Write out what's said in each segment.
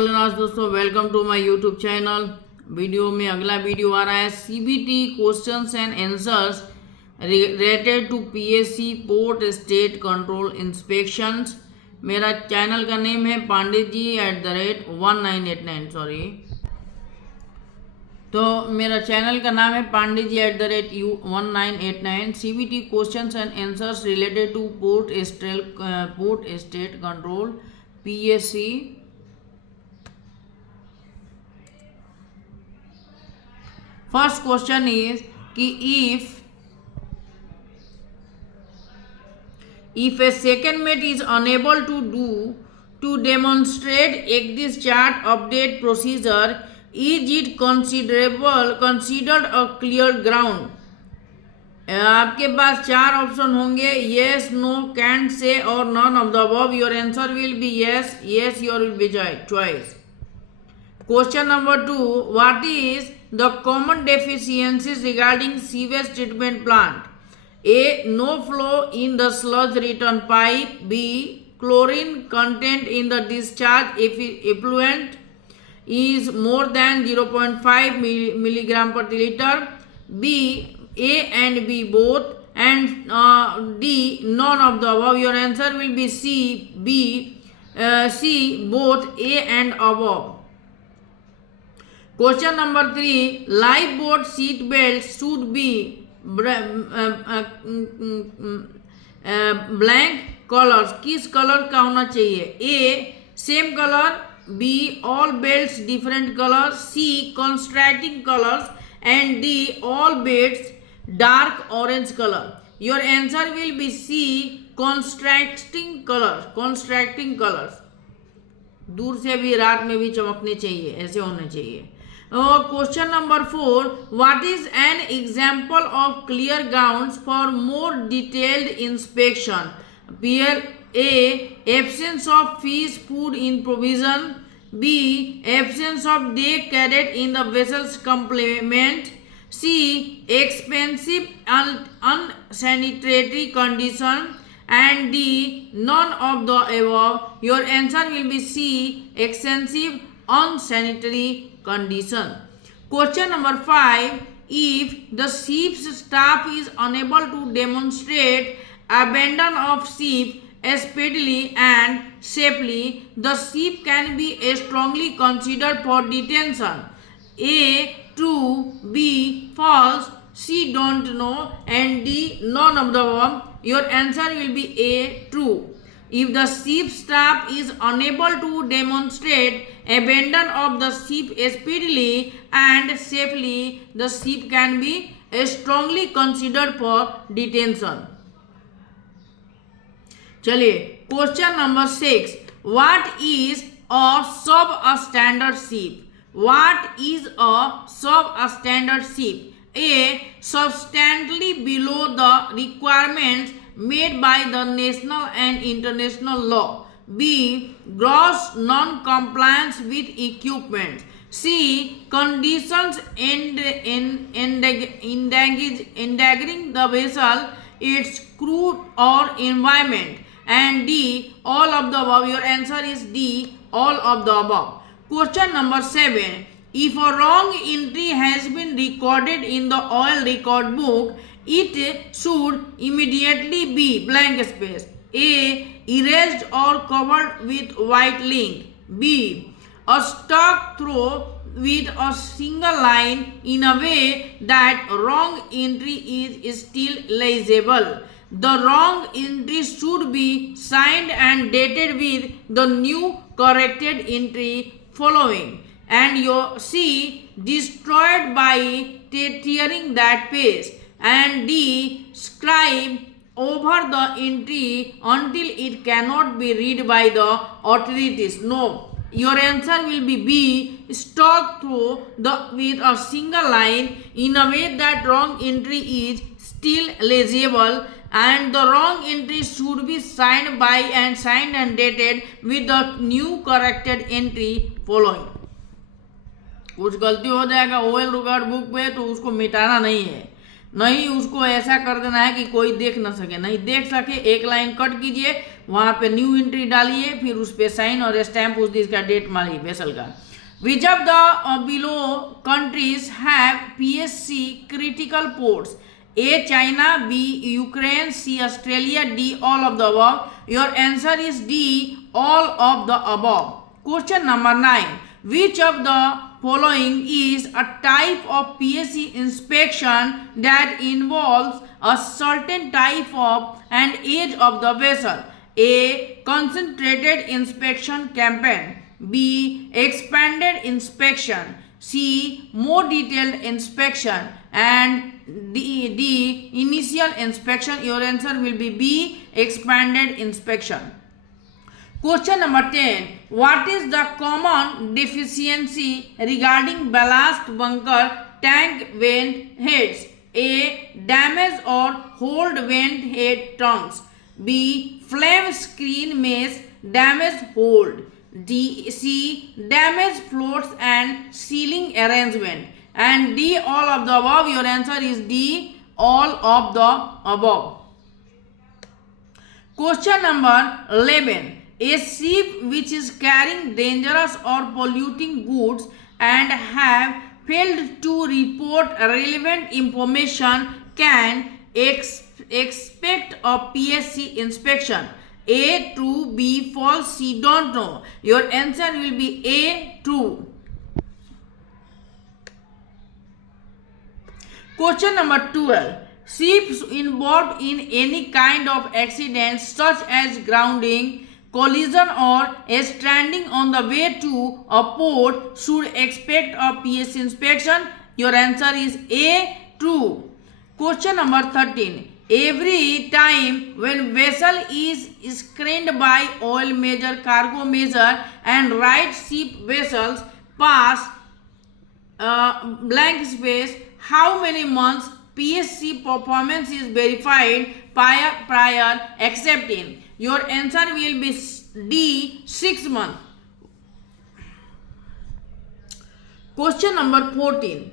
दोस्तों welcome to my YouTube channel. Video में अगला वीडियो आ रहा है CBT questions and answers related to PSC port state control inspections. मेरा चैनल का नेम है पंडित जी @1989 सॉरी। तो मेरा चैनल का नाम है पंडित जी @1989। CBT questions and answers related two port state control PSC. First question is कि if a second mate is unable to demonstrate this chart update procedure, is it considered a clear ground? आपके पास चार option होंगे, yes, no, can't say or none of the above. Your answer will be yes, your will be choice. Question number 2, what is the common deficiencies regarding sewage treatment plant? A. No flow in the sludge return pipe. B. Chlorine content in the discharge effluent is more than 0.5 milligram per liter. B. A and B both. And D. None of the above. Your answer will be C. B. C. Both A and above. Question number 3, lifeboat seat belts should be blank colors. किस colour का होना चाहिए? A. Same color. B. All belts different colors. C. Contrasting colors. And D. All belts dark orange color. Your answer will be C. Contrasting colors. Contrasting colors. दूर से भी रात में भी चमकने चाहिए, ऐसे होने चाहिए। Question number 4, what is an example of clear grounds for more detailed inspection? A. Absence of fish food in provision. B. Absence of day cadet in the vessel's complement. C. Expensive unsanitary condition. And D. None of the above. Your answer will be C. Extensive unsanitary condition. Question number 5, if the ship's staff is unable to demonstrate abandon of ship speedily and safely, the ship can be strongly considered for detention. A. True. B. False. C. Don't know. And D. None of the above. Your answer will be A. True. If the ship staff is unable to demonstrate abandon of the ship speedily and safely, the ship can be strongly considered for detention. चलिए question number 6, what is a substandard ship? What is a substandard ship? A. Substantially below the requirements made by the national and international law. B. Gross non-compliance with equipment. C. Conditions endangering the vessel, its crew or environment. And D. All of the above. Your answer is D. All of the above. Question number 7. If a wrong entry has been recorded in the oil record book, it should immediately be blank space. A. Erased or covered with white link. B. A stuck through with a single line in a way that wrong entry is still legible. The wrong entry should be signed and dated with the new corrected entry following. And your C. Destroyed by tearing that page. And D. Scribe over the entry until it cannot be read by the authorities. No, your answer will be B. Stuck through with a single line in a way that wrong entry is still legible, and the wrong entry should be signed and dated with the new corrected entry following. कुछ गलती हो जाएगा OL record book पे तो उसको मिटाना नहीं है, नहीं उसको ऐसा कर देना है कि कोई देख ना सके, नहीं देख सके, एक लाइन कट कीजिए, वहां पे न्यू एंट्री डालिए, फिर उस पर साइन और स्टैंप उस दिन का डेट मारिए वेसल का। Which of the below countries have PSC critical ports? A China, B Ukraine, C Australia, D all of the above. Your answer is D all of the above. Question number 9. Which of the following is a type of PSC inspection that involves a certain type of and age of the vessel? A. Concentrated inspection campaign. B. Expanded inspection. C. More detailed inspection. And D. Initial inspection. Your answer will be B. Expanded inspection. Question number 10. What is the common deficiency regarding ballast bunker tank vent heads? A. Damage or hold vent head trunks. B. Flame screen mesh damage hold. D. C. Damage floats and ceiling arrangement. And D. All of the above. Your answer is D. All of the above. Question number 11. A ship which is carrying dangerous or polluting goods and have failed to report relevant information can expect a PSC inspection. A. True. B. False. C. Don't know. Your answer will be A. True. Question number 12. Ships involved in any kind of accident such as grounding, collision or stranding on the way to a port should expect a PSC inspection. Your answer is A. True. Question number 13. Every time when vessel is screened by oil measure, cargo measure and right ship vessels pass blank space, how many months PSC performance is verified prior accepting? Your answer will be D. 6 months. Question number 14.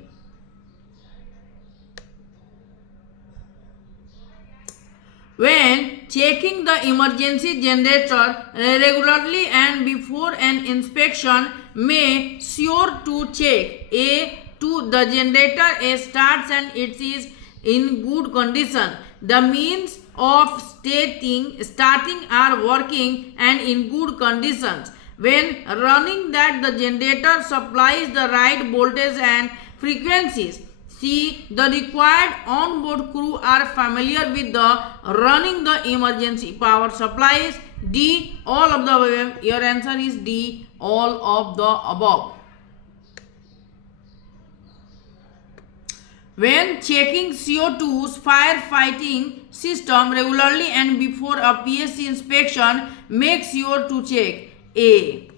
When checking the emergency generator regularly and before an inspection, make sure to check A. To the generator starts and it is in good condition. The means of starting are working and in good conditions. When running that the generator supplies the right voltage and frequencies. C. The required on-board crew are familiar with the running the emergency power supplies. D. All of the above. Your answer is D. All of the above. When checking CO2's firefighting system regularly and before a PSC inspection, make sure to check A.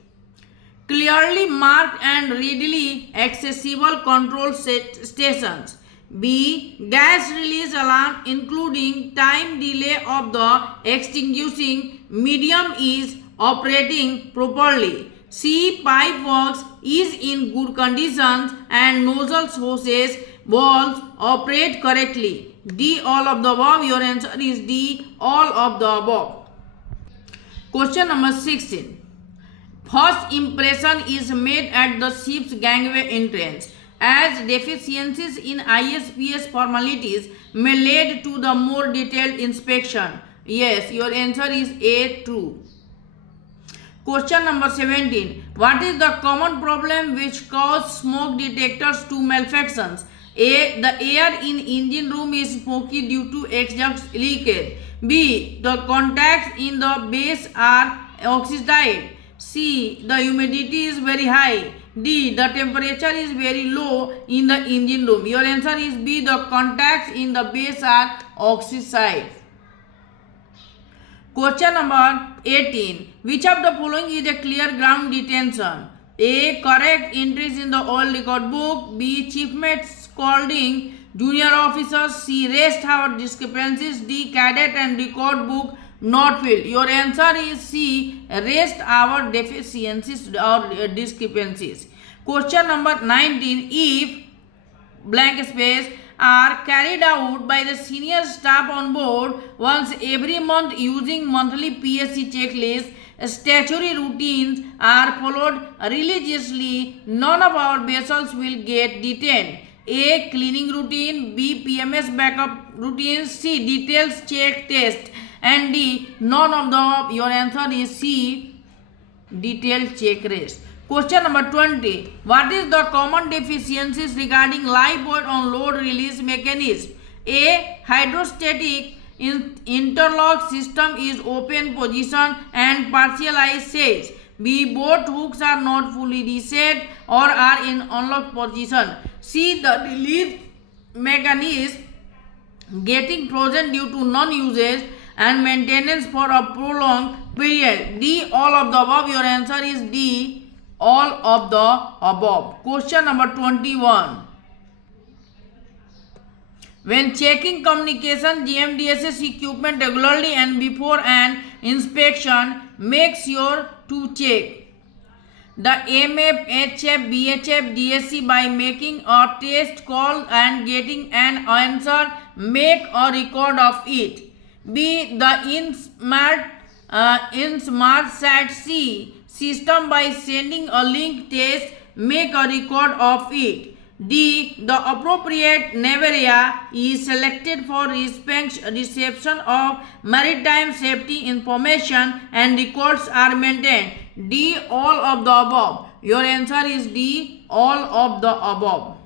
Clearly marked and readily accessible control stations. B. Gas release alarm including time delay of the extinguishing medium is operating properly. C. Pipe works is in good conditions and nozzles, hoses, valves operate correctly. D. All of the above. Your answer is D. All of the above. Question number 16. First impression is made at the ship's gangway entrance. As deficiencies in ISPS formalities may lead to the more detailed inspection. Yes, your answer is A. True. Question number 17. What is the common problem which causes smoke detectors to malfunctions? A. The air in engine room is smoky due to exhaust leakage. B. The contacts in the base are oxidized. C. The humidity is very high. D. The temperature is very low in the engine room. Your answer is B. The contacts in the base are oxidized. Question number 18. Which of the following is a clear ground detention? A. Correct entries in the oil record book. B. Chief mate scolding junior officers. C. Rest hour discrepancies. D. Cadet and record book not filled. Your answer is C. Rest hour deficiencies or discrepancies. Question number 19. If blank space are carried out by the senior staff on board once every month using monthly PSC checklists. Statutory routines are followed religiously. None of our vessels will get detained. A. Cleaning routine. B. PMS backup routine. C. Details check test. And D. None of the above. Your answer is C. Detailed check rest. Question number 20. What is the common deficiencies regarding lifeboat on load release mechanism? A. Hydrostatic interlock system is open position and partialized sails. B. Boat hooks are not fully reset or are in unlocked position. C. The release mechanism getting frozen due to non-usage and maintenance for a prolonged period. D. All of the above. Your answer is D. All of the above. Question number 21. When checking communication GMDSS equipment regularly and before an inspection, make sure to check the MF, HF, BHF, DSC by making a test call and getting an answer. Make a record of it. B. The InSmartSat-C system by sending a link test. Make a record of it. D. The appropriate Navarea is selected for reception of maritime safety information and records are maintained. D. All of the above. Your answer is D. All of the above.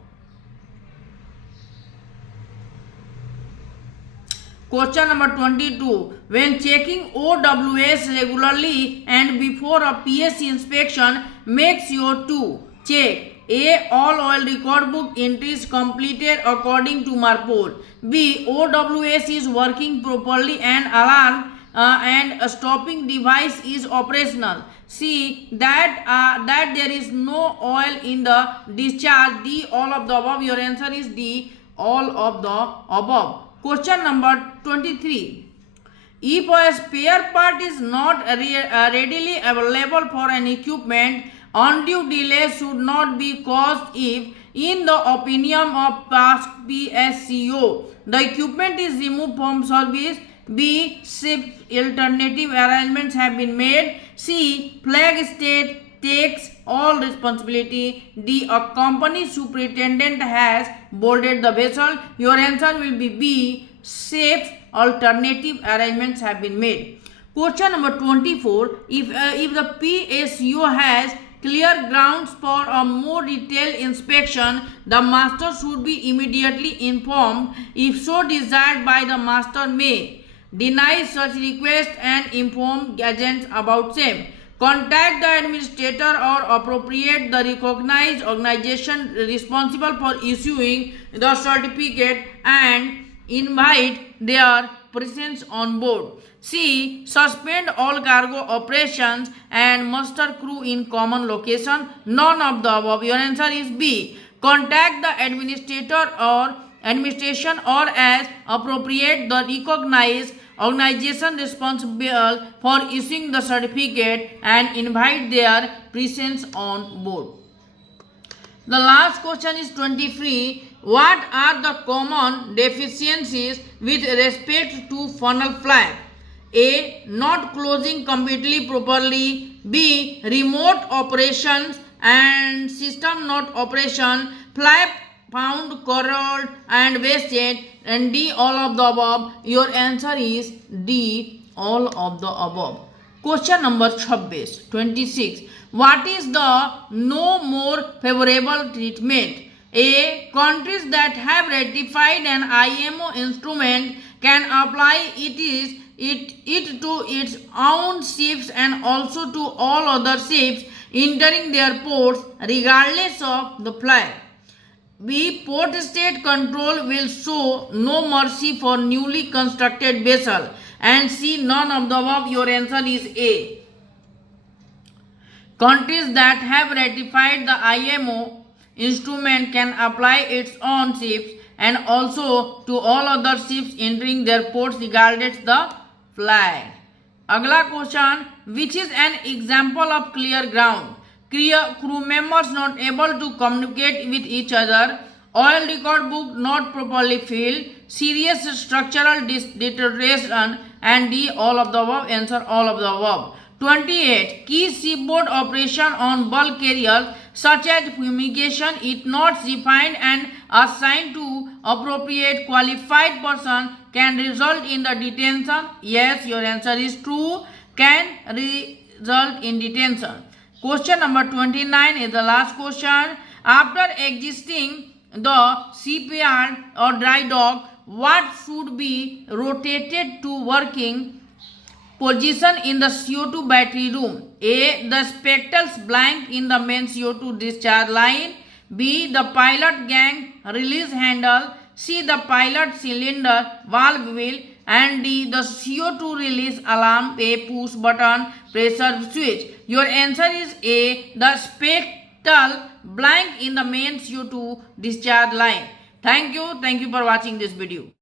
Question number 22. When checking OWS regularly and before a PSC inspection, make sure to check A. All oil record book entries completed according to MARPOL. B. OWS is working properly and alarm and a stopping device is operational. C. That there is no oil in the discharge. D. All of the above. Your answer is D. All of the above. Question number 23. If a spare part is not readily available for an equipment, undue delay should not be caused if, in the opinion of past PSCO, the equipment is removed from service. B. Ship alternative arrangements have been made. C. Flag state takes all responsibility. D. A company superintendent has boarded the vessel. Your answer will be B. Safe alternative arrangements have been made. Question number 24. If the PSU has clear grounds for a more detailed inspection, the master should be immediately informed. If so desired by the master may deny such request and inform agents about same. Contact the administrator or appropriate the recognized organization responsible for issuing the certificate and invite their presence on board. C. Suspend all cargo operations and muster crew in common location. None of the above. Your answer is B. Contact the administrator or administration or as appropriate the recognized organization responsible for issuing the certificate and invite their presence on board. The last question is 23. What are the common deficiencies with respect to funnel flap? A. Not closing completely properly. B. Remote operations and system not operation. Flap found corroded and wasted. And D. All of the above. Your answer is D. All of the above. Question number 26. What is the no more favorable treatment? A. Countries that have ratified an IMO instrument can apply it to its own ships and also to all other ships entering their ports regardless of the flag. B. Port state control will show no mercy for newly constructed vessel. And C. None of the above. Your answer is A. Countries that have ratified the IMO instrument can apply its own ships and also to all other ships entering their ports regardless the flag. Agla question. Which is an example of clear ground? Crew members not able to communicate with each other oil record book not properly filled, serious structural deterioration, and D, all of the above. Answer, all of the above. 28. Key shipboard operation on bulk carriers such as fumigation is not defined and assigned to appropriate qualified person can result in the detention. Yes, your answer is true. Can result in detention. Question number 29 is the last question. After exiting the shipyard or dry dock, what should be rotated to working position in the CO2 battery room? A. The spectacles blank in the main CO2 discharge line. B. The pilot gang release handle. C. The pilot cylinder valve wheel. And D. The CO2 release alarm, a push button pressure switch. Your answer is A. The spectacle blank in the main CO2 discharge line. Thank you for watching this video.